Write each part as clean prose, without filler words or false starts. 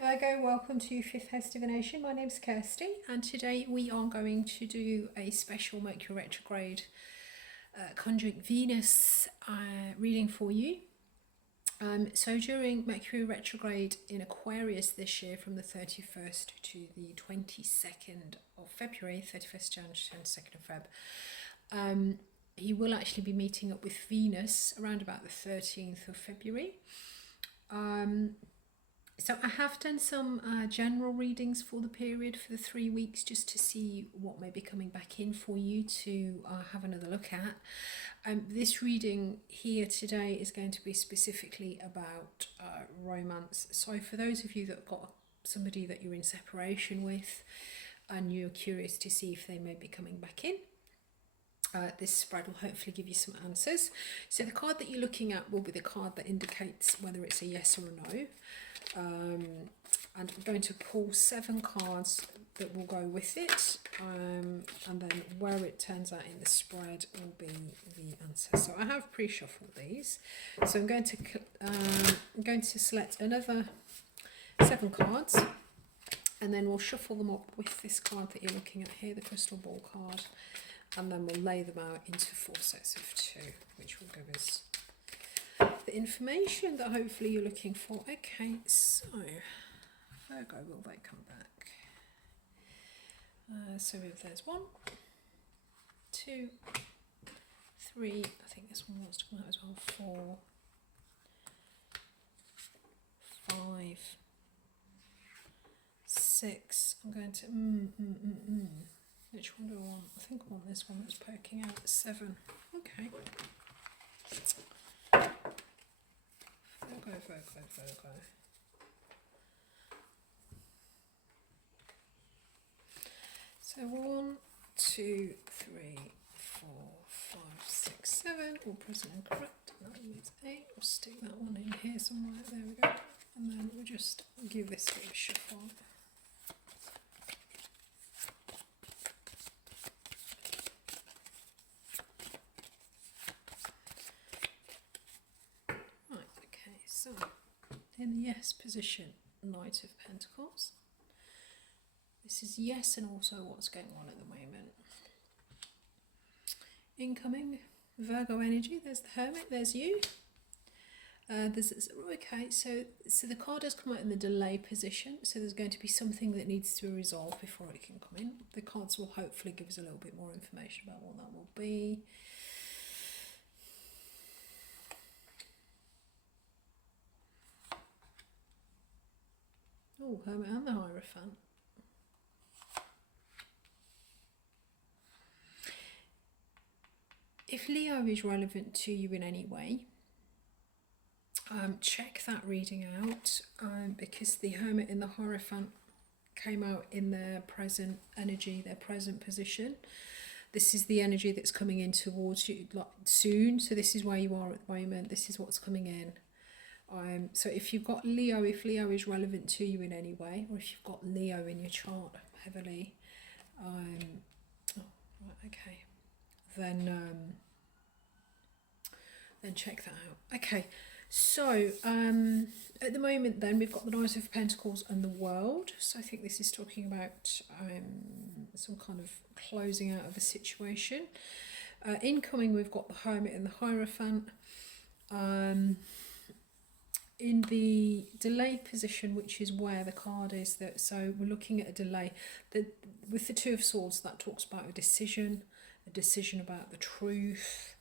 Virgo, welcome to Fifth House Divination. My name's Kirsty, and today we are going to do a special Mercury Retrograde conjunct Venus reading for you. So during Mercury Retrograde in Aquarius this year, from the 31st to the 22nd of February, 31st January to 22nd of Feb, he will actually be meeting up with Venus around about the 13th of February. So I have done some general readings for the period for the 3 weeks, just to see what may be coming back in for you to have another look at. This reading here today is going to be specifically about romance. So for those of you that have got somebody that you're in separation with and you're curious to see if they may be coming back in, this spread will hopefully give you some answers. So the card that you're looking at will be the card that indicates whether it's a yes or a no. And I'm going to pull 7 cards that will go with it, and then where it turns out in the spread will be the answer. So I have pre-shuffled these, so I'm going to select another 7 cards, and then we'll shuffle them up with this card that you're looking at here, the crystal ball card, and then we'll lay them out into 4 sets of 2, which will give us the information that hopefully you're looking for. Okay, so Virgo, will they come back? So if there's 1, 2, 3, I think this one wants to come out as well, 4, 5, 6. I'm going to which one do I want? I think I want this one that's poking out. 7. Okay. Virgo. So 1, 2, 3, 4, 5, 6, 7, all present and correct. That means 8. We'll stick that one in here somewhere. There we go. And then we'll just give this a bit of a shuffle. So, in the yes position, Knight of Pentacles. This is yes and also what's going on at the moment. Incoming, Virgo energy, there's the Hermit, there's you. Okay, so the card has come out in the delay position, so there's going to be something that needs to be resolved before it can come in. The cards will hopefully give us a little bit more information about what that will be. Oh, Hermit and the Hierophant. If Leo is relevant to you in any way, check that reading out, because the Hermit and the Hierophant came out in their present energy, their present position. This is the energy that's coming in towards you soon. So this is where you are at the moment. This is what's coming in. So if you've got Leo, if Leo is relevant to you in any way, or if you've got Leo in your chart heavily, then check that out. Okay, so at the moment then we've got the Knight of Pentacles and the World. So I think this is talking about some kind of closing out of a situation. Incoming, we've got the Hermit and the Hierophant. In the delay position, which is where the card is, so we're looking at a delay. With the Two of Swords, that talks about a decision about the truth.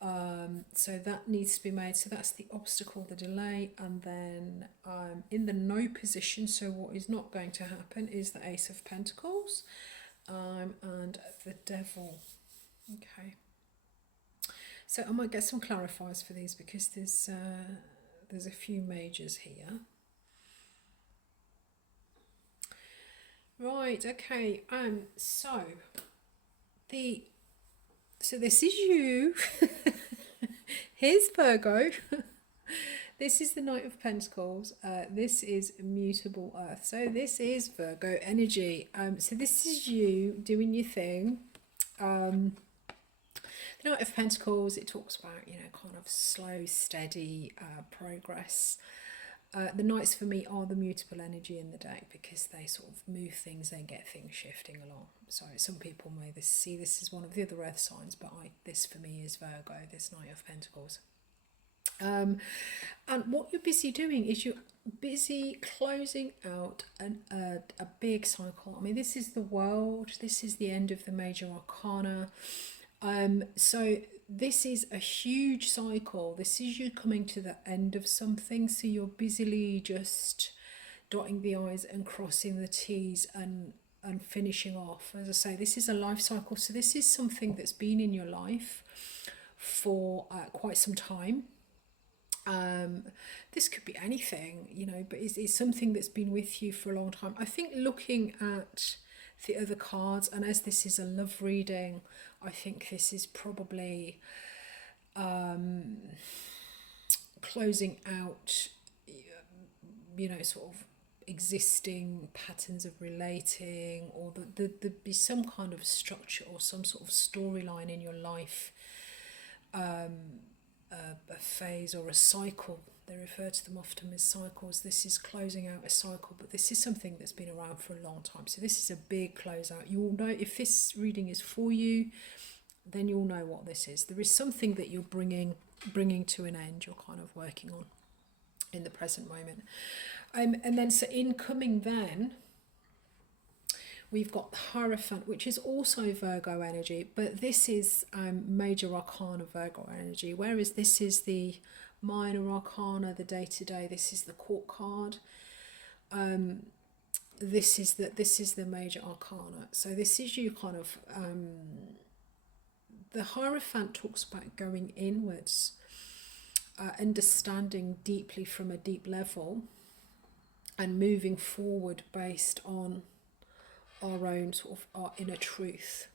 So that needs to be made. So that's the obstacle, the delay. And then in the no position, so what is not going to happen is the Ace of Pentacles and the Devil. Okay. So I might get some clarifiers for these, because there's a few majors here. Right, okay, so this is you. Here's Virgo. This is the Knight of Pentacles. This is Mutable Earth. So this is Virgo energy. So this is you doing your thing. The Knight of Pentacles, it talks about, kind of slow, steady progress. The nights for me are the mutable energy in the deck because they sort of move things, they get things shifting along. So some people may see this as one of the other earth signs, but this for me is Virgo, this Knight of Pentacles. And what you're busy doing is you're busy closing out a big cycle. I mean, this is the world, this is the end of the major arcana. So this is a huge cycle. This is you coming to the end of something. So you're busily just dotting the I's and crossing the T's and finishing off. As I say, this is a life cycle. So this is something that's been in your life for quite some time. This could be anything, you know, but it's something that's been with you for a long time. I think looking at the other cards, and as this is a love reading, I think this is probably closing out, you know, sort of existing patterns of relating, or there'd be some kind of structure or some sort of storyline in your life, a phase or a cycle. They refer to them often as cycles. This is closing out a cycle, but this is something that's been around for a long time. So this is a big closeout. You will know if this reading is for you, then you'll know what this is. There is something that you're bringing to an end. You're kind of working on in the present moment. And then so incoming then, we've got the Hierophant, which is also Virgo energy, but this is major arcana Virgo energy, whereas this is the minor arcana, the day-to-day. This is the Court card. This is the major arcana. So this is you kind of the Hierophant talks about going inwards, understanding deeply from a deep level, and moving forward based on our own sort of our inner truth.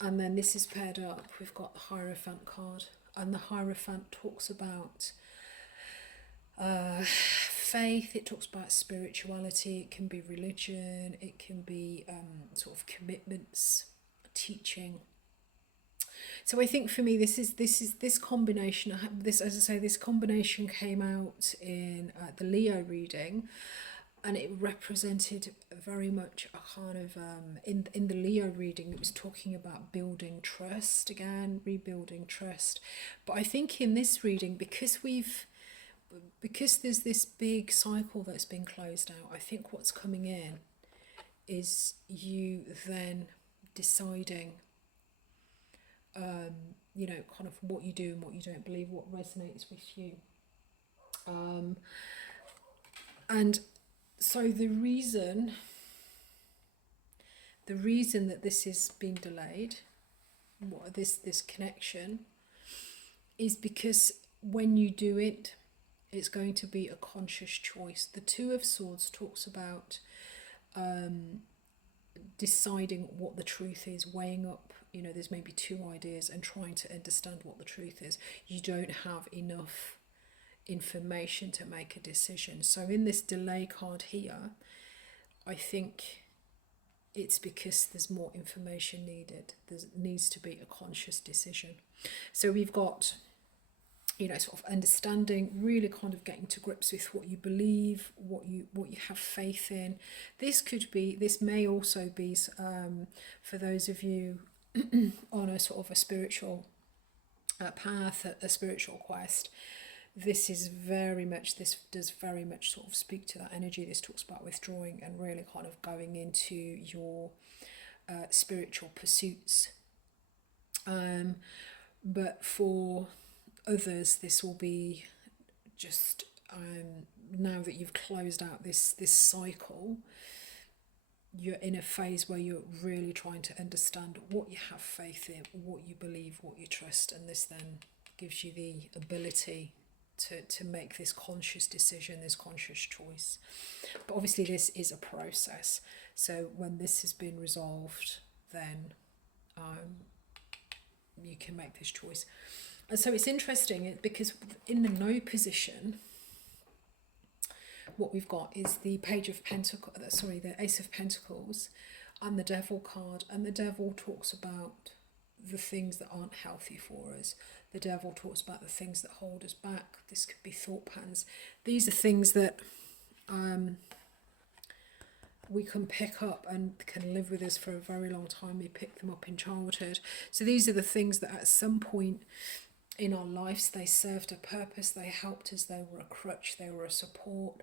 And then this is paired up, we've got the Hierophant card, and the Hierophant talks about faith, it talks about spirituality, it can be religion, it can be sort of commitments, teaching. So I think for me this combination, as I say, this combination came out in the Leo reading, and it represented very much a kind of in the Leo reading, it was talking about building trust again, rebuilding trust. But I think in this reading, because there's this big cycle that's been closed out, I think what's coming in is you then deciding you know, kind of what you do and what you don't believe, what resonates with you. And so the reason that this is being delayed, this connection, is because when you do it, it's going to be a conscious choice. The Two of Swords talks about deciding what the truth is, weighing up, you know, there's maybe two ideas and trying to understand what the truth is. You don't have enough information to make a decision. So in this delay card here, I think it's because there's more information needed. There needs to be a conscious decision. So we've got, you know, sort of understanding, really kind of getting to grips with what you believe, what you have faith in. This may also be for those of you on a sort of a spiritual path, a spiritual quest. This does very much sort of speak to that energy. This talks about withdrawing and really kind of going into your spiritual pursuits. But for others, this will be just now that you've closed out this cycle, you're in a phase where you're really trying to understand what you have faith in, what you believe, what you trust, and this then gives you the ability to make this conscious decision, this conscious choice. But obviously this is a process, so when this has been resolved, then you can make this choice. And so it's interesting because in the no position, what we've got is the Page of Pentacles, the Ace of Pentacles, and the Devil card. And the Devil talks about the things that aren't healthy for us, The Devil talks about the things that hold us back. This could be thought patterns. These are things that we can pick up and can live with us for a very long time. We pick them up in childhood. So these are the things that at some point in our lives, they served a purpose, they helped us, they were a crutch, they were a support.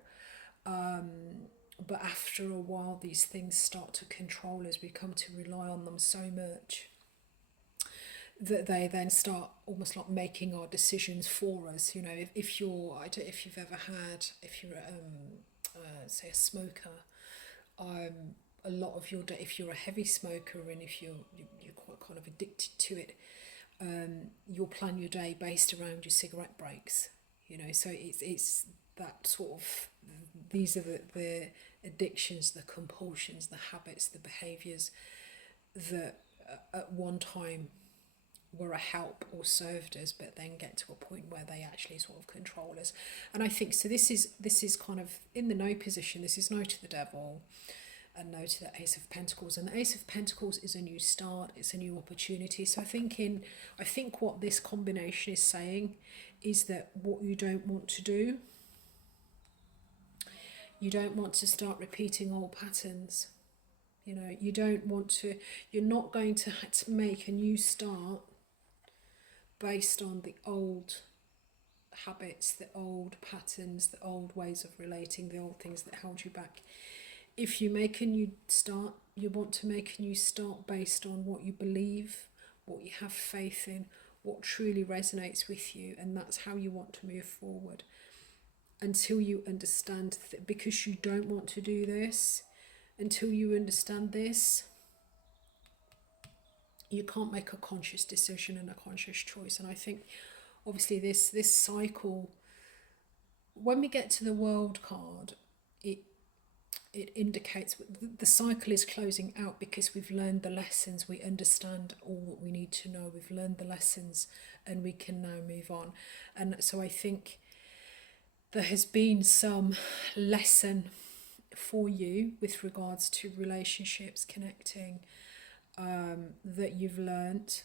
But after a while, these things start to control us. We come to rely on them so much that they then start almost like making our decisions for us. You know, if you're, I don't know if you've ever had, if you're say a smoker, a lot of your day, if you're a heavy smoker and if you're quite kind of addicted to it, you'll plan your day based around your cigarette breaks. You know, so it's that sort of, these are the addictions, the compulsions, the habits, the behaviours that at one time were a help or served us, but then get to a point where they actually sort of control us. And I think so this is kind of in the no position. This is no to the Devil and no to the Ace of Pentacles. And the Ace of Pentacles is a new start, it's a new opportunity. So I think what this combination is saying is that what you don't want to do, you don't want to start repeating old patterns. You know, you don't want to, you're not going to have to make a new start based on the old habits, the old patterns, the old ways of relating, the old things that held you back. If you make a new start, you want to make a new start based on what you believe, what you have faith in, what truly resonates with you, and that's how you want to move forward. Until you understand that, because you don't want to do this, until you understand this, you can't make a conscious decision and a conscious choice. And I think obviously this cycle, when we get to the World card, it indicates the cycle is closing out because we've learned the lessons, we understand all that we need to know, we've learned the lessons, and we can now move on. And so I think there has been some lesson for you with regards to relationships, connecting, that you've learnt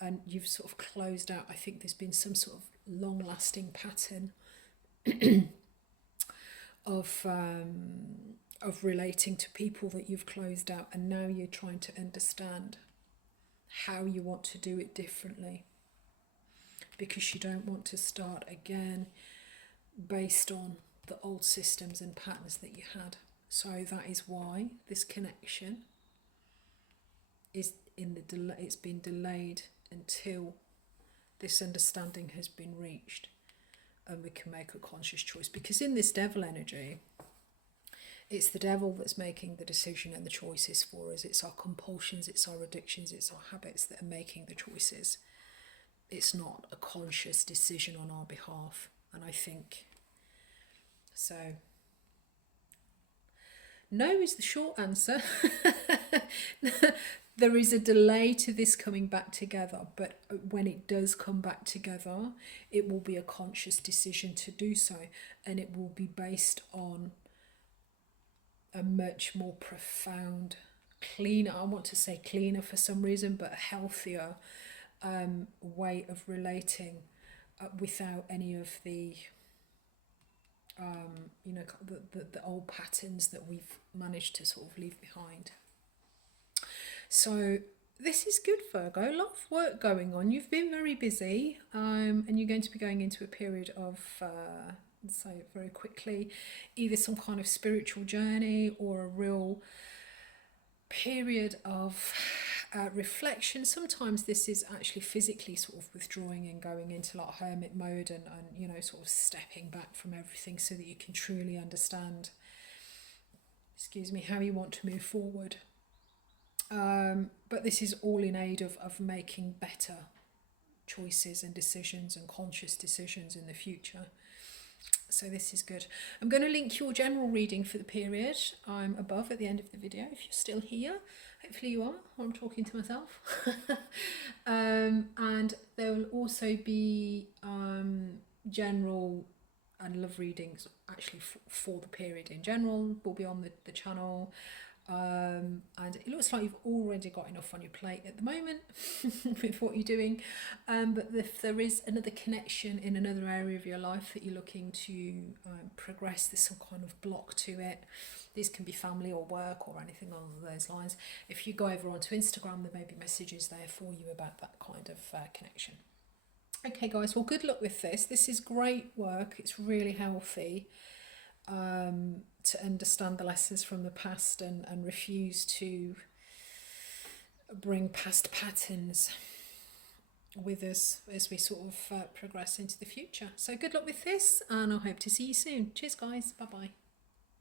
and you've sort of closed out. I think there's been some sort of long-lasting pattern of relating to people that you've closed out, and now you're trying to understand how you want to do it differently, because you don't want to start again based on the old systems and patterns that you had. So that is why this connection is in the delay. It's been delayed until this understanding has been reached and we can make a conscious choice. Because in this Devil energy, it's the Devil that's making the decision and the choices for us. It's our compulsions, it's our addictions, it's our habits that are making the choices. It's not a conscious decision on our behalf. And I think so. No is the short answer. There is a delay to this coming back together, but when it does come back together, it will be a conscious decision to do so, and it will be based on a much more profound, cleaner, I want to say cleaner for some reason, but a healthier way of relating without any of the the old patterns that we've managed to sort of leave behind. So this is good, Virgo. A lot of work going on. You've been very busy, and you're going to be going into a period of, so very quickly, either some kind of spiritual journey or a real period of reflection. Sometimes this is actually physically sort of withdrawing and going into like hermit mode and you know, sort of stepping back from everything so that you can truly understand, how you want to move forward. But this is all in aid of making better choices and decisions and conscious decisions in the future. So this is good. I'm going to link your general reading for the period above at the end of the video if you're still here. Hopefully you are, or I'm talking to myself. And there will also be general and love readings actually for the period in general will be on the channel. And it looks like you've already got enough on your plate at the moment with what you're doing, but if there is another connection in another area of your life that you're looking to progress, there's some kind of block to it. This can be family or work or anything along those lines. If you go over onto Instagram, there may be messages there for you about that kind of connection. Okay guys, well good luck with this. This is great work. It's really healthy to understand the lessons from the past and refuse to bring past patterns with us as we sort of progress into the future. So good luck with this, and I hope to see you soon. Cheers guys, bye bye.